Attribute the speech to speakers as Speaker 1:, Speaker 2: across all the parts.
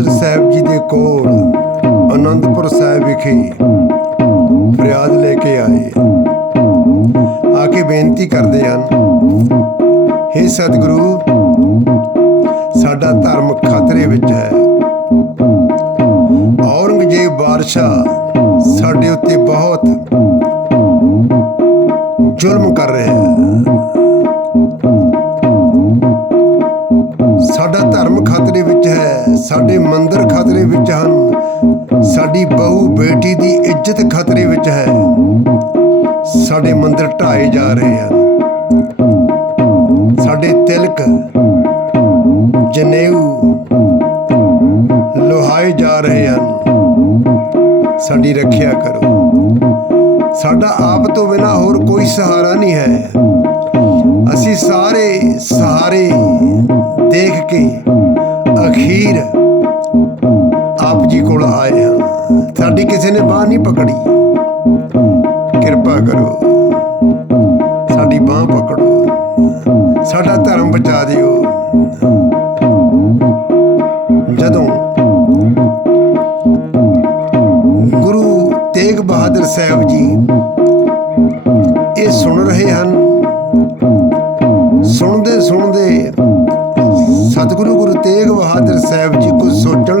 Speaker 1: ਬਹਾਦਰ ਸਾਹਿਬ ਜੀ ਦੇ ਕੋਲ ਆਨੰਦਪੁਰ ਸਾਹਿਬ ਵਿਖੇ ਫਰਿਆਦ ਲੈ ਕੇ ਆਏ। ਆ ਕੇ ਬੇਨਤੀ ਕਰਦੇ ਹਨ हे ਸਤਿਗੁਰੂ, ਸਾਡਾ ਧਰਮ ਖਤਰੇ ਵਿੱਚ ਹੈ। ਔਰੰਗਜ਼ੇਬ ਬਾਦਸ਼ਾਹ ਸਾਡੇ ਉੱਤੇ ਬਹੁਤ ਜ਼ੁਲਮ ਕਰ ਰਿਹਾ ਹੈ। ਬਹੂ ਬੇਟੀ ਦੀ ਇੱਜ਼ਤ ਖਤਰੇ ਵਿੱਚ ਹੈ। ਸਾਡੇ ਮੰਦਰ ਢਾਏ ਜਾ ਰਹੇ ਹਨ। ਸਾਡੇ ਤਿਲਕ, ਜਨੇਊ ਲੋਹਾਏ ਜਾ ਰਹੇ ਹਨ। ਸਾਡੀ ਰੱਖਿਆ ਕਰੋ। ਸਾਡਾ ਆਪ ਤੋਂ ਬਿਨਾ ਹੋਰ ਕੋਈ ਸਹਾਰਾ ਨਹੀਂ ਹੈ। ਅਸੀਂ ਸਾਰੇ ਸਹਾਰੇ ਦੇਖ ਕੇ ਅਖੀਰ ਪਕੜੀ ਕਿਰਪਾ ਕਰੋ। ਸਾਡੀ ਬਾਹ ਪਕੜੋ। ਸਾਡਾ ਧਰਮ ਬਚਾ ਦਿਓ। ਜਦੋਂ ਗੁਰੂ ਤੇਗ ਬਹਾਦਰ ਸਾਹਿਬ ਜੀ ਇਹ ਸੁਣ ਰਹੇ ਹਨ ਸੁਣਦੇ ਸੁਣਦੇ ਸਤਿਗੁਰੂ ਗੁਰੂ ਤੇਗ ਬਹਾਦਰ ਸਾਹਿਬ ਜੀ ਕੁਝ ਸੋਚਣ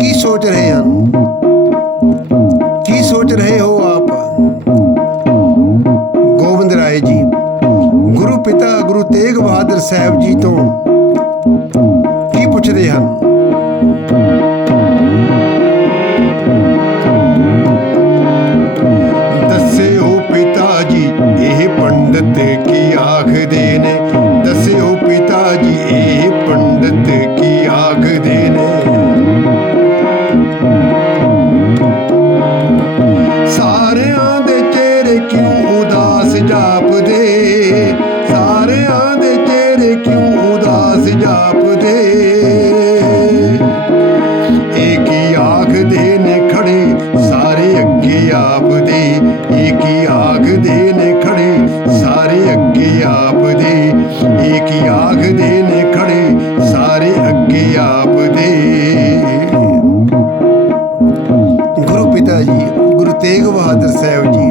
Speaker 1: ਕੀ ਸੋਚ ਰਹੇ ਹਨ? ਕੀ ਸੋਚ ਰਹੇ ਹੋ ਆਪ? ਗੋਬਿੰਦ ਰਾਏ ਜੀ, ਗੁਰੂ ਪਿਤਾ ਗੁਰੂ ਤੇਗ ਬਹਾਦਰ ਸਾਹਿਬ ਜੀ ਤੋਂ ਸਾਹਿਬ ਜੀ।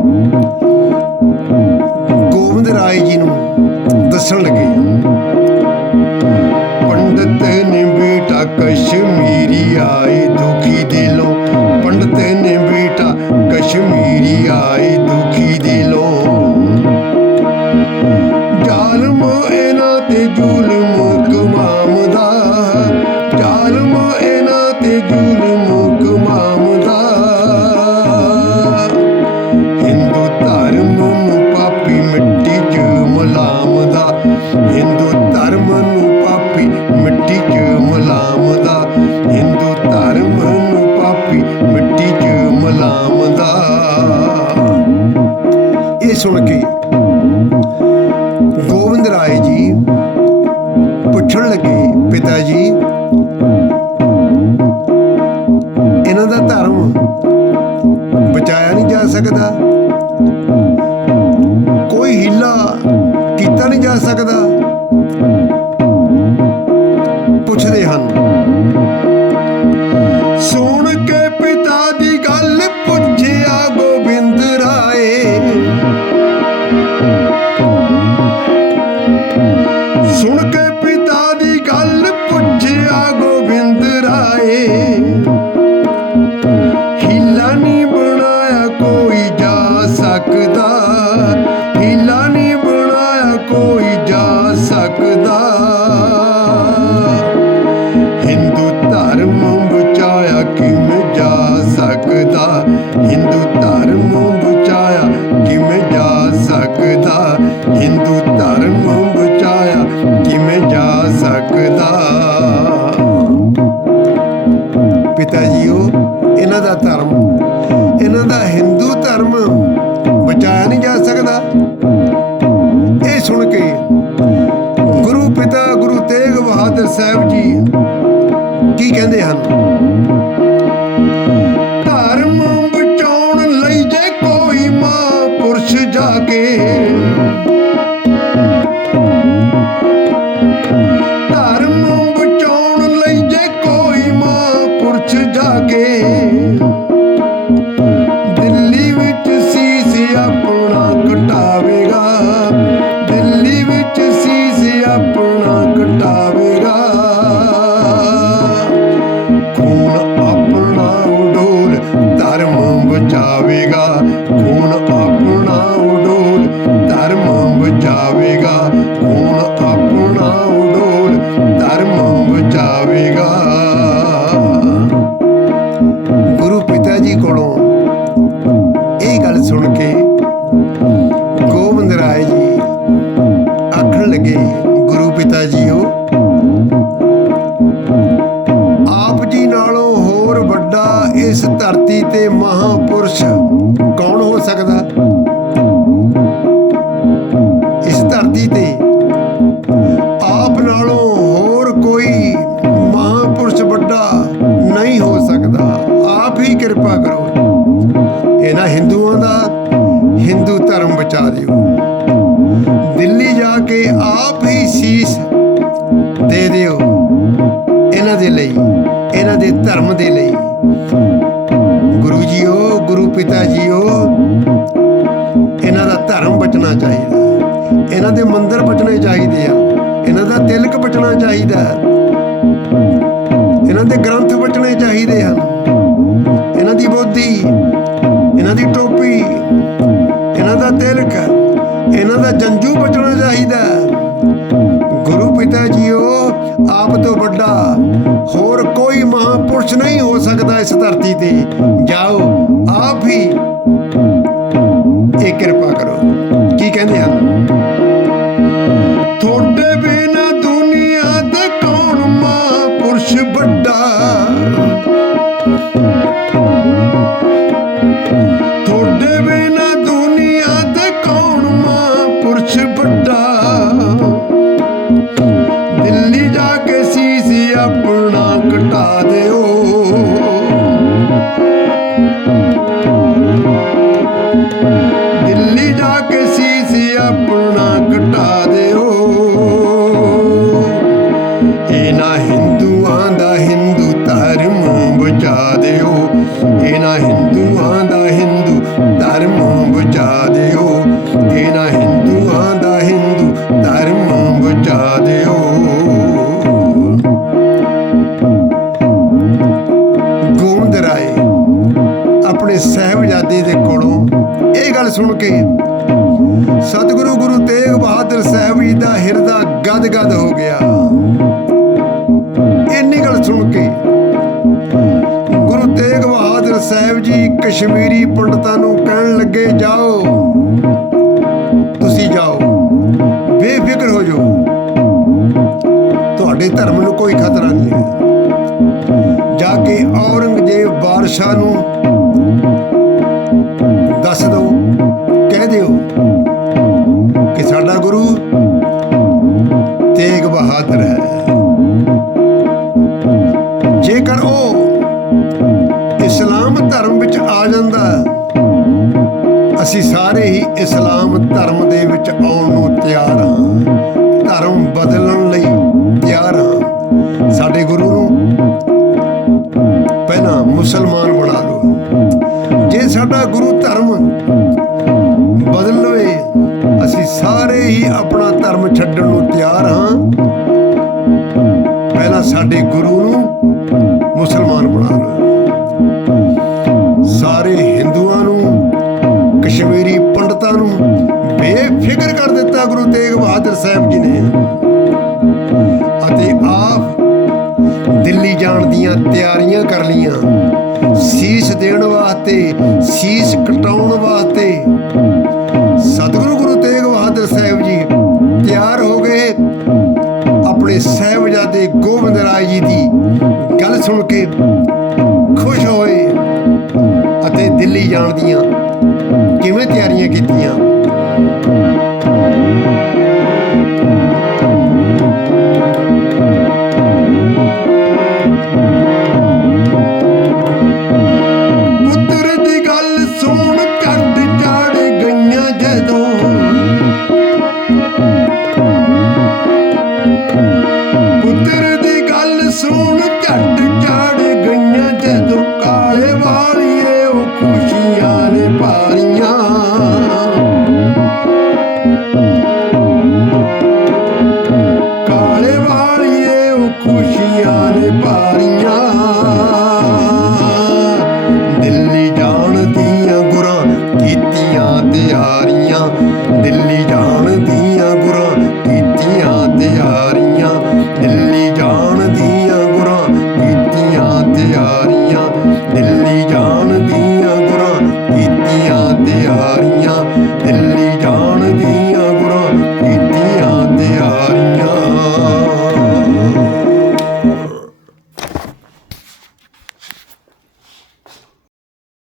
Speaker 1: ਗੋਬਿੰਦ ਰਾਏ ਜੀ ਨੂੰ ਦੱਸਣ ਲੱਗੇ। ਸੁਣ ਕੇ ਗੋਬਿੰਦ ਰਾਏ ਜੀ ਪੁੱਛਣ ਲੱਗੇ, ਪਿਤਾ ਜੀ, ਇਹਨਾਂ ਦਾ ਧਰਮ ਬਚਾਇਆ ਨਹੀਂ ਜਾ ਸਕਦਾ, ਕੋਈ ਹੀਲਾ ਕੀਤਾ ਨਹੀਂ ਜਾ ਸਕਦਾ। ਪੁੱਛਦੇ ਹਨ ਸਕਦਾ, ਹਿੰਦੂ ਧਰਮ ਬਚਾਇਆ ਕਿਵੇਂ ਜਾ ਸਕਦਾ। ਪਿਤਾ ਜੀਓ ਇਹਨਾਂ ਦਾ ਧਰਮ, ਇਹਨਾਂ ਦਾ ਹਿੰਦੂ ਧਰਮ ਬਚਾਇਆ ਨਹੀਂ ਜਾ ਸਕਦਾ। ਇਹ ਸੁਣ ਕੇ ਗੁਰੂ ਪਿਤਾ ਗੁਰੂ ਤੇਗ ਬਹਾਦਰ ਸਾਹਿਬ ਜੀ ਕੀ ਕਹਿੰਦੇ ਹਨ? ਮਹਾਪੁਰਸ਼ ਕੌਣ ਹੋ ਸਕਦਾ? ਇਸ ਧਰਤੀ ਤੇ ਆਪ ਨਾਲੋਂ ਹੋਰ ਕੋਈ ਮਹਾਪੁਰਸ਼ ਵੱਡਾ ਨਹੀਂ ਹੋ ਸਕਦਾ। ਆਪ ਹੀ ਕਿਰਪਾ ਕਰੋ। ਇਹਨਾਂ ਹਿੰਦੂਆਂ ਦਾ ਹਿੰਦੂ ਧਰਮ ਬਚਾ ਦਿਓ। ਦਿੱਲੀ ਜਾ ਕੇ ਆਪ ਹੀ ਸੀਸ ਦੇ ਦਿਓ। ਦੇ ਮੰਦਿਰ ਬਚਣੇ ਚਾਹੀਦੇ ਆ ਇਹਨਾਂ ਦਾ ਤਿਲਕ ਬਚਣਾ ਚਾਹੀਦਾ ਹੈ। ਇਹਨਾਂ ਦੇ ਗ੍ਰੰਥ ਬਚਣੇ ਚਾਹੀਦੇ ਹਨ ਇਹਨਾਂ ਦੀ ਬੋਧੀ, ਇਹਨਾਂ ਦੀ ਟੋਪੀ, ਇਹਨਾਂ ਦਾ ਤਿਲਕ, ਇਹਨਾਂ ਦਾ ਜੰਜੂ ਸੀਸ ਆਪਣਾ ਕਟਾ ਦਿਓ। ਇੰਨੀ ਸੁਣ ਕੇ। ਗੁਰੂ ਤੇਗ ਬਹਾਦਰ ਸਾਹਿਬ ਜੀ ਕਸ਼ਮੀਰੀ ਪੰਡਤਾਂ ਨੂੰ ਕਹਿਣ ਲੱਗੇ, ਜਾਓ, ਤੁਸੀਂ ਜਾਓ। ਬੇਫਿਕਰ ਹੋ ਜਾਓ। ਤੁਹਾਡੇ ਧਰਮ ਨੂੰ ਕੋਈ ਖਤਰਾ ਨਹੀਂ ਹੈ। ਜਾ ਕੇ ਔਰੰਗਜ਼ੇਬ ਬਾਦਸ਼ਾਹ ਨੂੰ ਮੁਸਲਮਾਨ ਸਾਰੇ ਹਿੰਦੂਆਂ ਨੂੰ, ਕਸ਼ਮੀਰੀ ਪੰਡਤਾਂ ਨੂੰ ਬੇਫਿਕਰ ਕਰ ਦਿੱਤਾ ਗੁਰੂ ਤੇਗ ਬਹਾਦਰ ਸਾਹਿਬ ਜੀ ਨੇ। ਅਤੇ ਆਪ ਦਿੱਲੀ ਜਾਣ ਦੀਆਂ ਤਿਆਰੀਆਂ ਕਰ ਲੀਆਂ ਸੀਸ ਦੇਣ ਵਾਸਤੇ, ਸੀਸ ਕਟਾਉਣ ਵਾਸਤੇ। ਸਤਿਗੁਰੂ ਗੁਰੂ ਤੇਗ ਬਹਾਦਰ ਸਾਹਿਬ ਜੀ ਤਿਆਰ ਹੋ ਗਏ। ਆਪਣੇ ਸਹਿਬਜ਼ਾਦੇ ਗੋਬਿੰਦ ਰਾਏ ਜੀ ਦੀ ਗੱਲ ਸੁਣ ਕੇ ਜਾਣ ਦੀਆਂ ਕਿਵੇਂ ਤਿਆਰੀਆਂ ਕੀਤੀਆਂ?